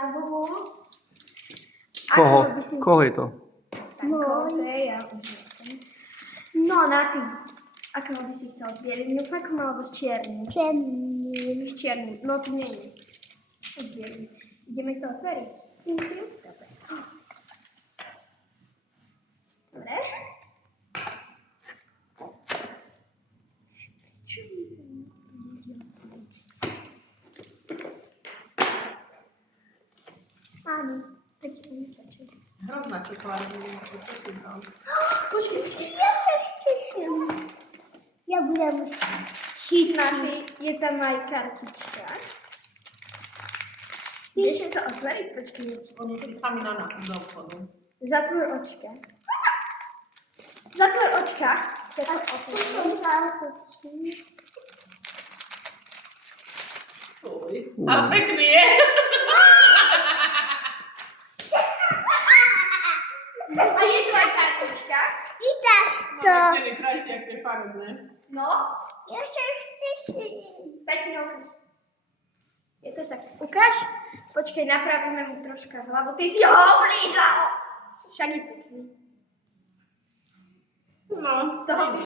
hlavu. Koho je to? No, to je ja už nechcem. No, na ty. Akého by si chcel? S bielým ňufakom alebo s čiernym? Černý. S čiernym. No, tu nie je. S bielým. Ideme to otvoriť? Dobre. Dobre. Čo mi to nejde otvoriť? Áno, tak je niečo. Hrozná čokoláda, čo si tam. Počkej. Ja sa teším. Ja budem šiť. Na ty je tam aj kartička. Vieš to otvoriť? Počkej. On je tričkami na nákup do obchodu. Zatvor očka. Zatvor očka. Som záležitý. Fuj. Ale pekný je. A je tu aj kartička. Vítaš to. No, tak je krajšie, jak tie farebné. No. Ja sa teším. Tak ti ukáž. Je to tak. Ukáž. Počkej, napravíme mu troška hlavu. Ty si ho oblízal. Však je pekný. No. Toho by